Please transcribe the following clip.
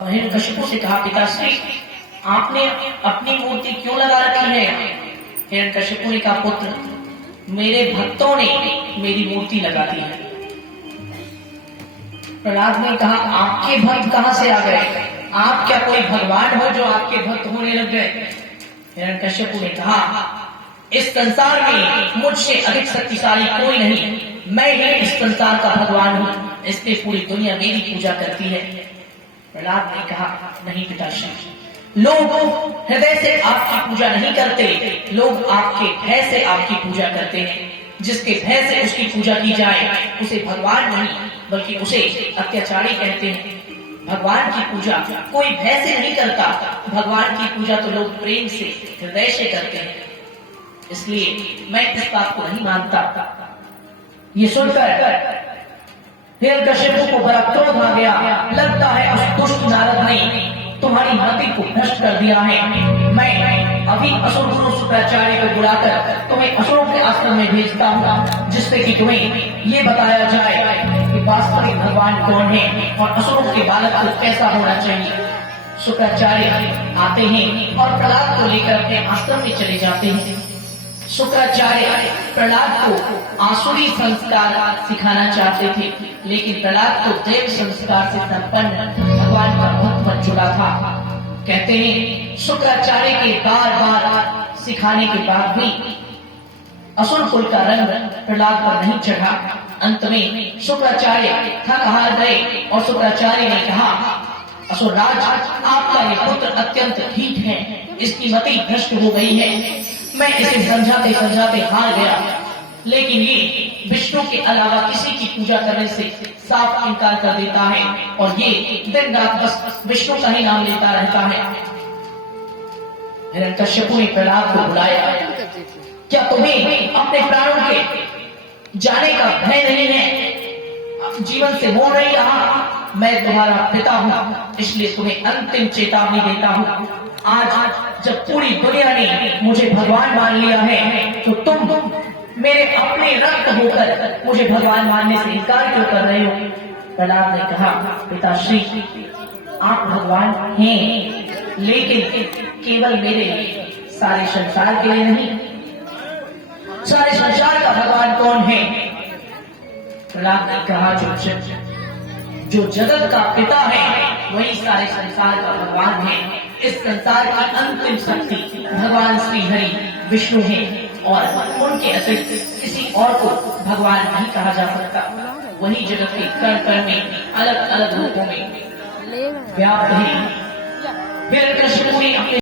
हिरण्यकशिपु से कहा, पिताश्री आपने अपनी मूर्ति क्यों लगा रखी है? हिरण्यकशिपु ने कहा, पुत्र मेरे भक्तों ने मेरी मूर्ति लगा दी है। प्रहलाद ने कहा, आपके भक्त कहां से आ गए? आप क्या कोई भगवान हो जो आपके भक्त होने लग गए? हिरण्यकशिपु ने कहा, इस संसार में मुझसे अधिक शक्तिशाली कोई नहीं, मैं ही इस संसार का भगवान हूं, इसलिए पूरी दुनिया मेरी पूजा करती है। प्रहलाद ने कहा, नहीं पिताश्री, लोग हृदय से आपकी पूजा नहीं करते, लोग आपके भय से आपकी पूजा करते हैं। जिसके भय से उसकी पूजा की जाए उसे भगवान नहीं बल्कि उसे अत्याचारी कहते हैं। भगवान की पूजा कोई भय से नहीं करता, भगवान की पूजा तो लोग प्रेम से हृदय से करते हैं। इसलिए मैं इस बात को नहीं मानता। ये सुनकर हिरण्यकशिपु को बड़ा क्रोध आ गया। लगता है उस दुष्ट नारद ने तुम्हारी मति को भ्रष्ट कर दिया है। मैं अभी असुर गुरु शुक्राचार्य को बुलाकर तुम्हें असुरों के आश्रम में भेजता हूँ, जिससे कि तुम्हें ये बताया जाए कि वास्तविक भगवान कौन है और असुरों के बालक को कैसा होना चाहिए। शुक्राचार्य आते हैं और प्रहलाद को लेकर अपने आश्रम में चले जाते हैं। शुक्राचार्य प्रहलाद को आसुरी संस्कार सिखाना चाहते थे, लेकिन प्रहलाद तो देव संस्कार से संपन्न भगवान का भक्त बन चुका था। कहते हैं शुक्राचार्य के बार बार सिखाने के बाद भी असुर कुल का रंग प्रहलाद पर नहीं चढ़ा। अंत में शुक्राचार्य थक हार गए और शुक्राचार्य ने कहा, असुरराज आपका ये पुत्र अत्यंत ढीठ है, इसकी मति भ्रष्ट हो गई है। मैं इसे समझाते समझाते हार गया, लेकिन ये विष्णु के अलावा किसी की पूजा करने से साफ इनकार कर देता है और ये दिन रात बस विष्णु का ही नाम लेता रहता है। हिरण्यकशिपु ने प्रहलाद को बुलाया, क्या तुम्हें अपने प्राणों के जाने का भय नहीं है? जीवन से मोह नहीं रहा? मैं तुम्हारा पिता हूँ, इसलिए तुम्हें अंतिम चेतावनी देता हूँ। आज जब पूरी दुनिया ने मुझे भगवान मान लिया है, तो तुम मेरे अपने रक्त होकर मुझे भगवान मानने से इनकार क्यों कर रहे हो? प्रहलाद ने कहा, पिताश्री आप भगवान हैं, लेकिन केवल मेरे सारे संसार के लिए नहीं। सारे संसार का भगवान कौन है? प्रहलाद ने कहा, जो जगत का पिता है वही सारे संसार का भगवान है। इस संसार की अंतिम शक्ति भगवान श्री हरि विष्णु है और उनके अतिरिक्त किसी और को भगवान नहीं कहा जा सकता। वही जगत के कण कण में अलग अलग रूपों में व्याप्त है। हिरण्यकशिपु ने अपने